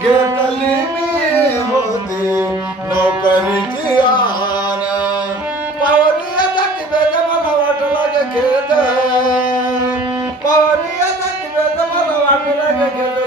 घेतली मी होती नोकरीची आन पावली येतात वेद मला वाटला खेद पावली येतात वेद मला वाटला खेद